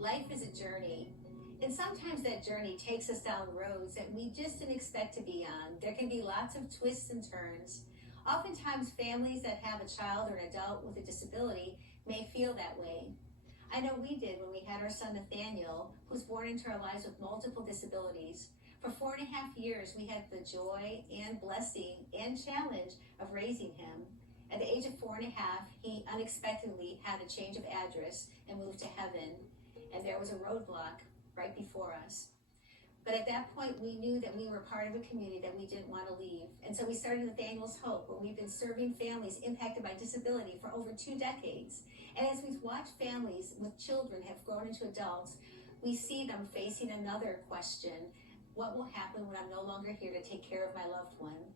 Life is a journey, and sometimes that journey takes us down roads that we just didn't expect to be on. There can be lots of twists and turns. Oftentimes, families that have a child or an adult with a disability may feel that way. I know we did when we had our son Nathaniel, who was born into our lives with multiple disabilities. For 4.5 years, we had the joy and blessing and challenge of raising him. At the age of 4.5, he unexpectedly had a change of address and moved to heaven, and there was a roadblock right before us. But at that point, we knew that we were part of a community that we didn't want to leave. And so we started Nathaniel's Hope, where we've been serving families impacted by disability for over 2 decades. And as we've watched families with children have grown into adults, we see them facing another question: what will happen when I'm no longer here to take care of my loved one?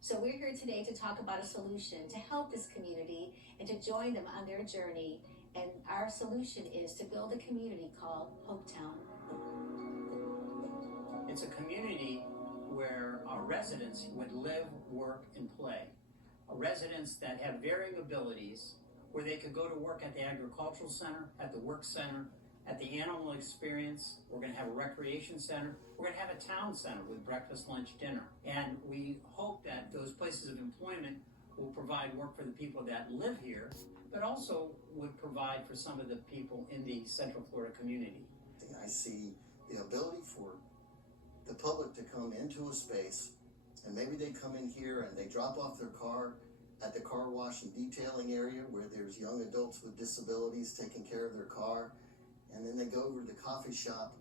So we're here today to talk about a solution to help this community and to join them on their journey. And our solution is to build a community called Hopetown. It's a community where our residents would live, work, and play. Residents that have varying abilities, where they could go to work at the agricultural center, at the work center, at the animal experience. We're going to have a recreation center. We're going to have a town center with breakfast, lunch, dinner. And we hope that those places of employment will provide work for the people that live here, but also would provide for some of the people in the Central Florida community. I see the ability for the public to come into a space, and maybe they come in here and they drop off their car at the car wash and detailing area where there's young adults with disabilities taking care of their car, and then they go over to the coffee shop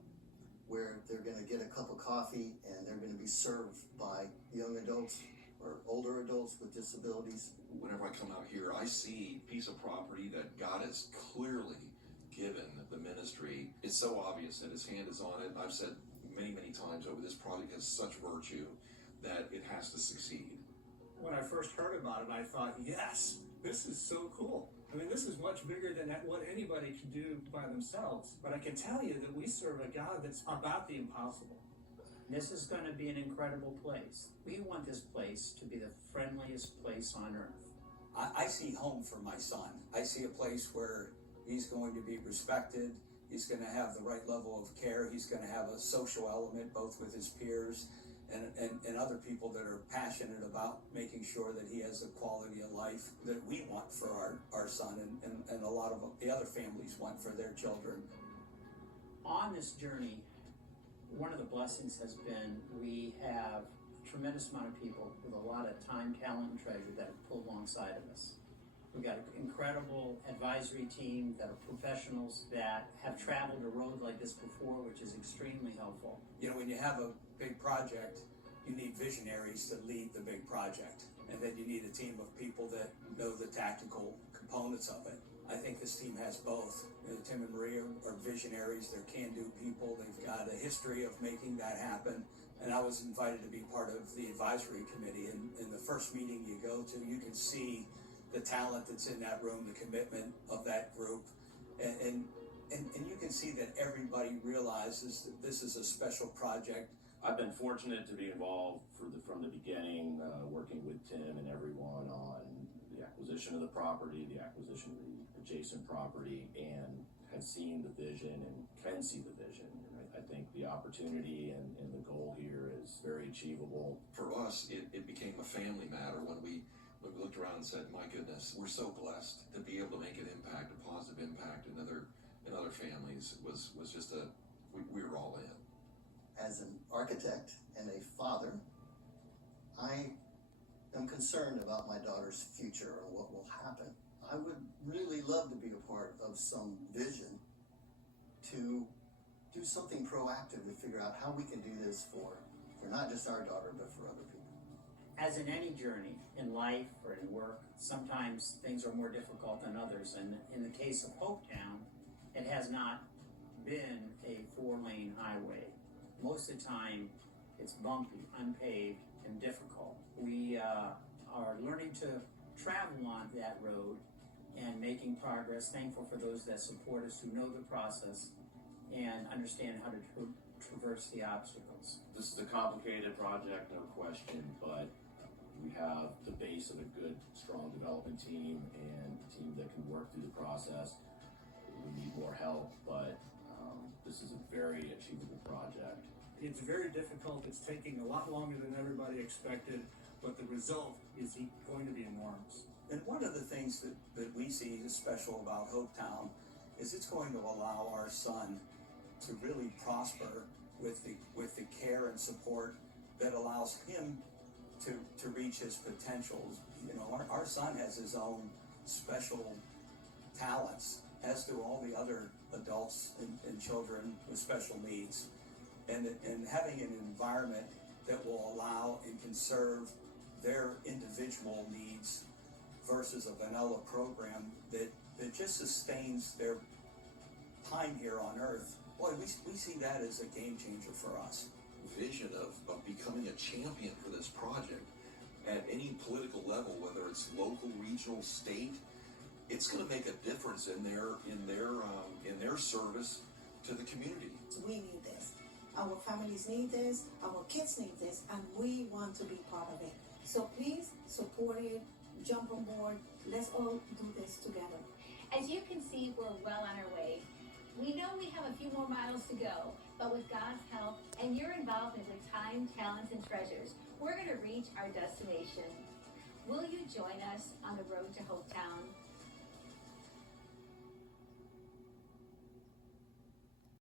where they're going to get a cup of coffee and they're going to be served by young adults or older adults with disabilities. Whenever I come out here, I see a piece of property that God has clearly given the ministry. It's so obvious that his hand is on it. I've said many, many times over, this project has such virtue that it has to succeed. When I first heard about it, I thought, yes, this is so cool. I mean, this is much bigger than what anybody can do by themselves. But I can tell you that we serve a God that's about the impossible. This is going to be an incredible place. We want this place to be the friendliest place on earth. I see home for my son. I see a place where he's going to be respected. He's going to have the right level of care. He's going to have a social element, both with his peers and other people that are passionate about making sure that he has a quality of life that we want for our son and a lot of the other families want for their children. On this journey, one of the blessings has been we have a tremendous amount of people with a lot of time, talent, and treasure that have pulled alongside of us. We've got an incredible advisory team that are professionals that have traveled a road like this before, which is extremely helpful. You know, when you have a big project, you need visionaries to lead the big project. And then you need a team of people that know the tactical components of it. I think this team has both. You know, Tim and Marie are visionaries. They're can-do people. They've got a history of making that happen. And I was invited to be part of the advisory committee. And in the first meeting you go to, you can see the talent that's in that room, the commitment of that group. And you can see that everybody realizes that this is a special project. I've been fortunate to be involved from the beginning, working with Tim and everyone on the acquisition of the property, the acquisition of the adjacent property, and have seen the vision and can see the vision. And I think the opportunity and the goal here is very achievable. For us, it became a family matter when we looked around and said, my goodness, we're so blessed to be able to make an impact, a positive impact in other families. It was just we were all in. As an architect and a father, I am concerned about my daughter's future and what will happen. I would really love to be a part of some vision to do something proactive to figure out how we can do this for not just our daughter, but for other people. As in any journey, in life or in work, sometimes things are more difficult than others. And in the case of Hopetown, it has not been a 4-lane highway. Most of the time, it's bumpy, unpaved, and difficult. We are learning to travel on that road and making progress. Thankful for those that support us, who know the process and understand how to traverse the obstacles. This is a complicated project, no question, but we have the base of a good, strong development team and a team that can work through the process. We need more help, but very achievable project. It's very difficult. It's taking a lot longer than everybody expected, but the result is going to be enormous. And one of the things that we see is special about Hopetown is it's going to allow our son to really prosper with the care and support that allows him to reach his potentials. You know, our son has his own special talents, as do all the other adults and children with special needs. And having an environment that will allow and can serve their individual needs versus a vanilla program that just sustains their time here on earth. Boy, we see that as a game changer for us. Vision of becoming a champion for this project at any political level, whether it's local, regional, state, it's going to make a difference in their service to the community. We need this. Our families need this. Our kids need this, and we want to be part of it. So please support it. Jump on board. Let's all do this together. As you can see, we're well on our way. We know we have a few more miles to go, but with God's help and your involvement with time, talents, and treasures, we're going to reach our destination. Will you join us on the road to Hopetown?